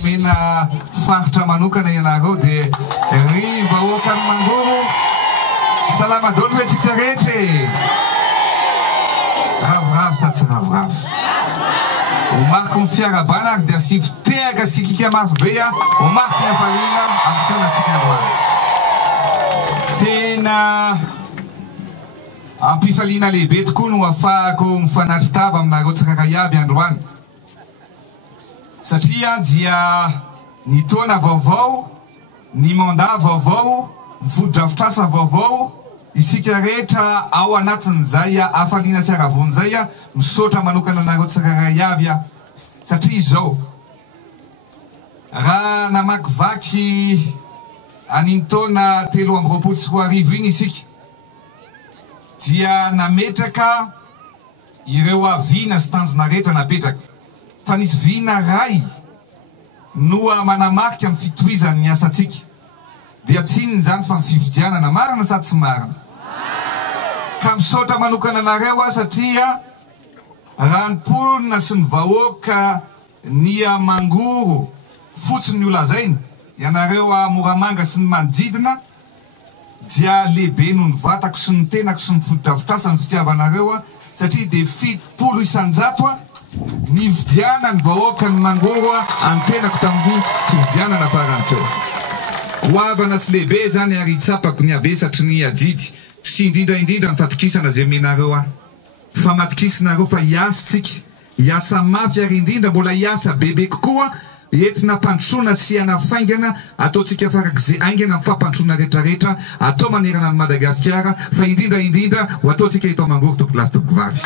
omena faritra manokana ianareo dia ry vahoakany Mangoro salama dolo ve tsika rehetra ravoravo sa tsy ravoravo omariko ny fiarabana ary dia asivy tehaka sy kikika mafy be omariko ny afaliana amin'ny fiainatsika androany tena ampifaliana lehibe tokoa no ahafahako mifanatry tava aminareo tsirairay avy androany satria dia ny taona vaovao ny mandat vaovao ny fododrafitrasa vaovao isika rehetra ao anatin'izay afaliana sy aravon'izay misaotra manokana anareo tsirairay avy satria izao raha namakivaky aniny taona 3 iny isika dia nametraka ireo avina sy tanjona rehetra napetraka fa nisy vina ray noa manamarika amin'ny fitohizan'ny asantsika dia tsininy zany fa mifividianana marina sa tsy marina ka misaotra manokana anareo satria raha ny mponina sy ny vahoaka ny Mangoro fotsiny olazaina ianareo Moramanga sy ny manodidina dia lehibe noho ny vatako sy ny tenako sy ny fododrafitrasa ny fitiavanareo satria dia 70 isanjato ny vidiana ny vahoaka ny Mangoro amin'ny tenako tamin'ny fividianana faran'ireo hoavana sy lehibe zany ary hitsapako ny avesatry ny adidy sy indrindra ny fatokisana zay menareo fa matokisinareo fa hiasitsika hiasa mafy ary indrindra mbola hiasa bebe kokoa entina mpandrosoana sy anafaingana ataontsika farak'izay aingana amin'ny fampandrosoana rehetrarehetra atao manerana ny Madagasikara fa indrindra ho ataontsika eto Mangoro tompolasy tompovavy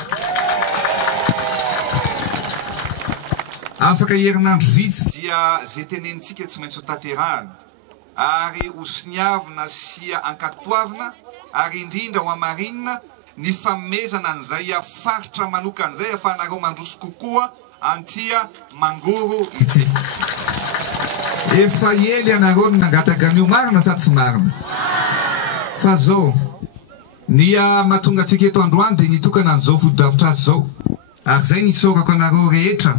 afaka herinandro vitsy dia zay tenenitsika tsy maintsy ho tanterahana ary ho siniavina sy ankatoavina ary indrindra ho amarinina ny famezana an'izay faritra manokan'izay ahafahanareo mandroso kokoa antia Mangoro ity efa ely anareo no nangataka an'io marina sa tsy marina fa zao ny mahatonga antsika eto androany dia nitokana an'izao fododrafitrasa zao ary zay nisaorako anareo rehetra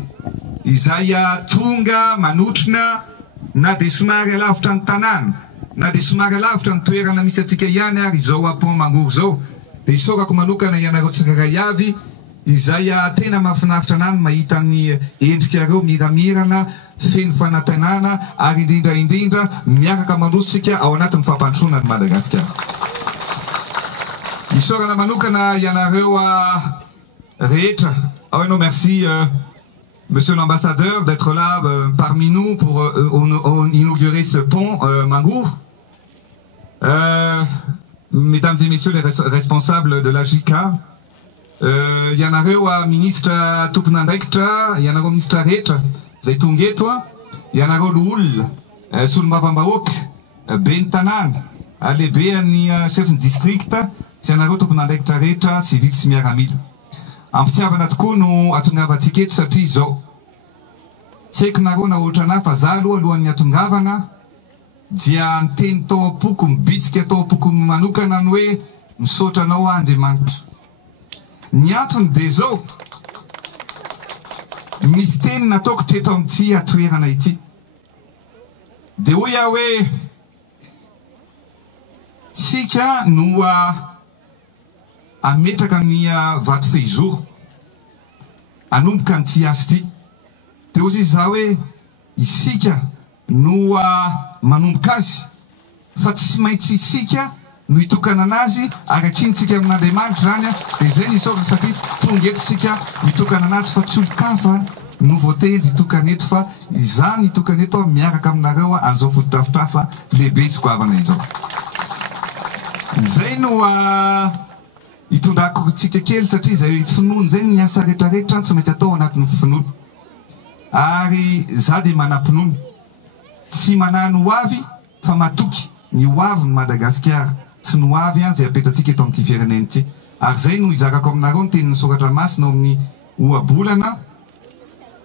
izay tonga manotrina na dia somary alavitra ny tanàna na dia somary alavitra ny toerana misy atsika ihany ary izao pont Mangoro zao dia isorako manokana ianareo tsirairay avy izay tena mahafinaritra anany mahita ny endrikareo miramirana feno fanantenana ary indrindra miaraka mandrososika ao anatin'ny fampandrosoana ny Madagasikara isorana manokana ianareo rehetra non merci Monsieur l'ambassadeur d'être là parmi nous pour inaugurer ce pont Mangoro. Mesdames et messieurs les responsables de la JK, ianareo ministre tompon'andraikitra, ianareo ministre rehetra zay tonga eto, ianareo olona solombavam-bahoaka ben'ny tanàna lehibean'ny chef ny district sy ianareo tompon'andraikitra rehetra civil sy miaramila ampitiavana tokoa no atongavantsika eto satria izao tsy haiko nareo na ohatra anahy fa za aloha alohan'ny atongavana dia nyteny tao am-poko mibitsika tao am-poko manokana ny hoe misaotra anao Andriamanitra ny antony dia zao misy teny nataoko teto amin'ity atoerana ity dia hoy aho hoe tsika no ametraka ny vato fehizoro anomboka nyty asy ity dia ozy izy za hoe isika no manomboka azy fa tsy maintsy isika no hitokana anazy arakintsika amin'Andriamanitra zany dia zay nisaorana satria tonga eto isika mitokana anazy fa tsy olon-kafa no voatendry hitokana eto fa izany hitokana eto miaraka aminareo an'izao fotodrafitrasa lehibe isokoavana izao zay no hitondrako tsika kely satria zay finoana zay ny asa rehetrarehetra tsy maintsy atao anatin'ny finoana ary za dia manam-pinoana tsy manano hoavy fa matoky ny hoavy ny Madagasikara sy ny hoavy zay apetratsika eto amin'ity firenena ity ary zay no izakako aminareo ny tenin'ny soratra masina amin'ny ohabolana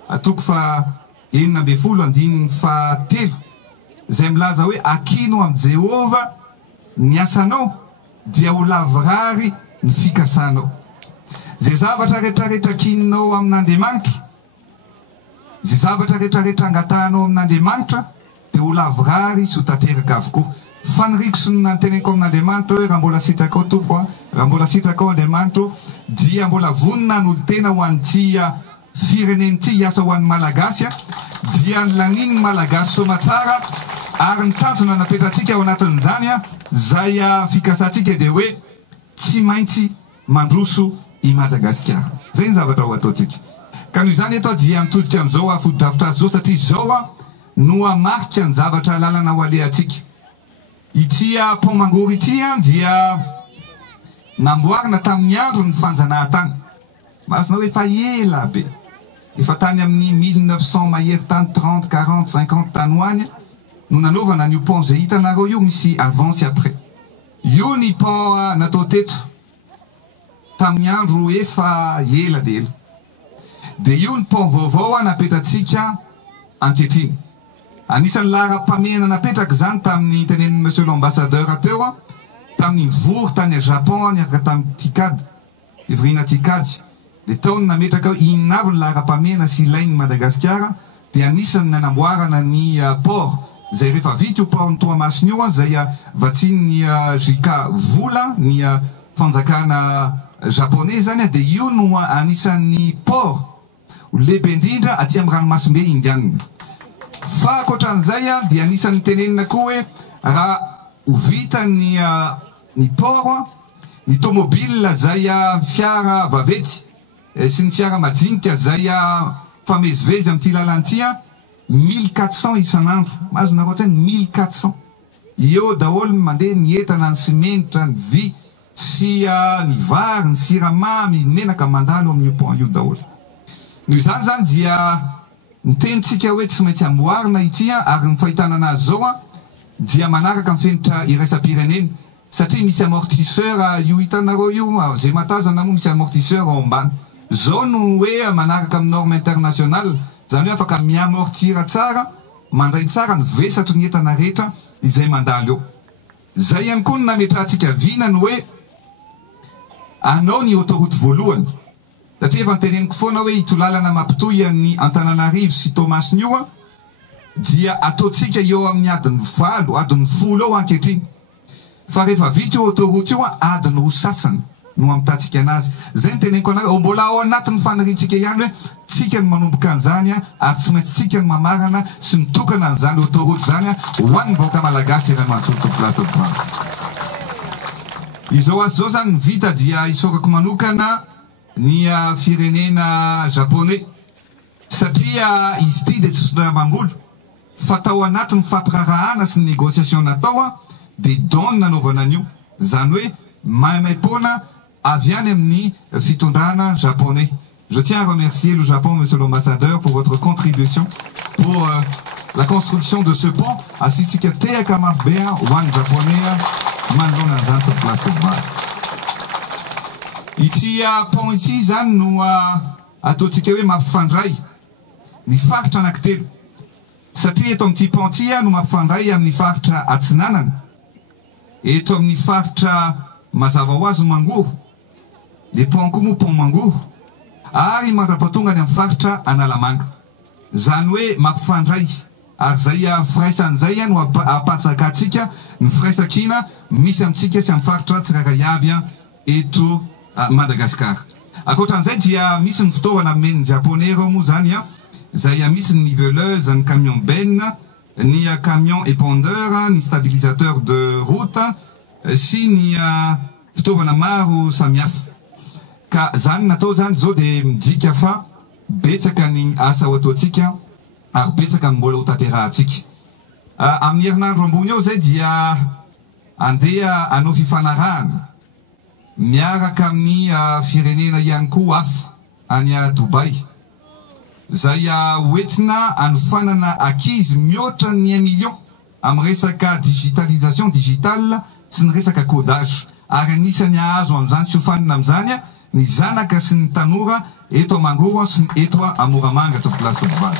atoko fa 9/7 zay milaza hoe akino amin'ny Jehova ny asanao dia ho lavrary ny fikasanao zay zavatra rehetrarehetra kininao amin'Andriamanitra zay zavatra rehetrarehetra angatanao amin'Andriamanitra dia ho lavorary sy ho tanteraka avokoa. Faniriko sy nanteneko amin'Andriamanitra hoe raha mbola sitraka ao tompo, raha mbola sitraka ao Andriamanitra, dia mbola vonina n'olo-tena ho an'ity fireneny ity hiasa ho an'ny Malagasy, dia nylaniany Malagasy somatsara ary ny tanjona napetratsika ao anatin'izany zay fikasantsika dia hoe tsy maintsy mandroso i Madagasikara. Zay ny zavatra ho ataontsika. Ka noho izany eto dia mitodika amin'izao foto-drafitr'azy zao satria zao no hamarika ny zavatra lalana ho alehantsika. Ity pont Mangory ity dia namboarina tamin'ny andro ny fanjanahantany. Masina hoe efa ela be. Efa tany amin'ny 1900 mahery tany 30, 40, 50 tany ho any no nanaovana io pont zay hitanareo io misy avant sy après. Io ny pont natao teto tamin'ny andro efa ela dia ela. Dia io ny pont vaovao napetratsika ankehitriny. Anisan'ny laharam-pahamehana napetraka zany tamin'ny tenenin'ny monsieur l'ambassadeur teo tamin'ny vory tany a Japon niaraka tamin'ny Tikady, Evrina Tikady. Dia taony nametraka inona avy ny laharam-pahamehana sy ilain'ny Madagasikara dia anisan'ny nanamboarana ny port zay rehefa vita io port ny Toamasina io zay vatsian'ny Jika vola ny fanjakana japonais zany dia io no anisan'ny port lehibe indrindra aty amin'ny ranomasimbe indianina. Fa ankoatran'izay dia anisan'ny tenenina koa hoe raha ho vita ny port, ny tomobile zay fiara vavety sy ny fiara madinika zay famezivezy amin'ity lalanyty 1400 isan'andro. Mazonareo tsay 1400 eo daholo mandeha ny entana, ny simenitra, ny vy sy ny vary, ny siramamy, ny menaka mandalo amin'io pont io daholo. Noho izany zany dia nitenitsika hoe tsy maintsy amboarina ity ary ny fahitana anazy zao dia manaraka mifenitra iraisam-pireneny satria misy amortisseur io hitanareo io zay matazana moa misy amortisseur ao ambany. Zao no hoe manaraka amin'ny norme internationale, zany hoe afaka miamortira tsara, mandray tsara ny vesatry ny entana rehetra izay mandalo eo. Zay ihany koa no nametrahantsika vinany hoe anao ny autoroute voalohany. Satria efa niteneniko foana hoe ito lalana mampitohy ny Antananarivo sy Toamasina io dia ataontsika eo amin'ny adiny 20, adiny 10 eo ankehitriny. Fa rehefa vita io autoroute io adiny 2 sasany no amitatsika anazy. Zay niteneniko anareo mbola ao anatin'ny faniriantsika ihany hoe tsika no manomboka an'izany ary tsy maintsy tsika no mamarana sy mitokana an'izany autoroute zany ho an'ny vahoaka malagasy ireny matoto plateau. Izao azy zao zany ny vita dia isorako manokana ny firenena japonais satria izy ity dia tsy sonoa mangolo fa tao anatin'ny fampirarahana sy ny négociation natao dia don nanaovana an'io, zany hoe maimaimpona avy any amin'ny fitondrana japonais. Je tiens à remercier le Japon, monsieur l'ambassadeur, pour votre contribution pour la construction de ce pont. Asitsika tehaka mafy be ho an'ny japonais manoloana an'izany to plateau. Ity pont ity zany no ataontsika hoe mampifandray ny faritra anankitelo satria eto amin'ity pont ity no mampifandray amin'ny faritra Atsinanana, eto amin'ny faritra mazava ho azy Mangoro, le pont koa moa pont Mangoro, ary mandrapatonga ny amin'ny faritra Analamanga. Zany hoe mampifandray ary zay firaisan'izay no apatsakatsika ny firaisakina misy amintsika sy amin'ny faritra Tsirairay eto Madagasikara. Ankoatran'izay dia misy ny fitaovana amen'ny japonais reo moa zany zay misy ny niveleuse, ny camion benne, ny camion épondeur, ny stabilisateur de route sy ny fitaovana maro samihafa. Ka zany natao zany zao dia midika fa betsaka ny asa ho ataontsika ary betsaka mbola ho tanterahantsika. Amin'ny herinandro ambony eo zay dia andeha hanao fifanarahana miaraka amin'ny firenena ihany koa hafa any Dubai. Zay hoentina hanofanana ankizy mihoatra ny 1 million amin'ny resaka digitalisation digitale sy ny resaka codage. Ary anisany azo amin'izany sy hofanina amin'izany ny zanaka sy ny tanora eto Mangoro sy eto Moramanga to plateau Bava.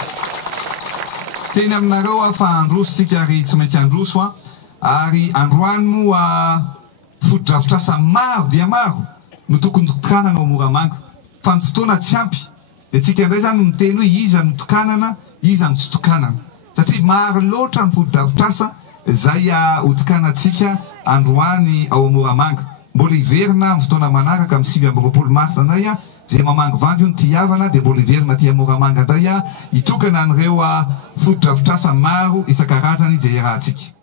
Teny aminareo fa andrositsika ary tsy maintsy androso ary androany moa foto-drafitrasa maro dia maro no tokony tokana ao Moramanga fa ny fotoana tsy ampy dia tsika indray zany miteny hoe iza no tokanana iza no tsy tokanana satria maro loatra ny foto-drafitrasa zay hotokanantsika androany ao Moramanga. Mbola hiverina amin'ny fotoana manaraka amin'ny 5 amby 20 marsa indray zay mamangy vandy io ny tiavana dia mbola hiverina aty Moramanga indray hitokana an'ireo foto-drafitrasa maro isan-karazany izay iarahantsika.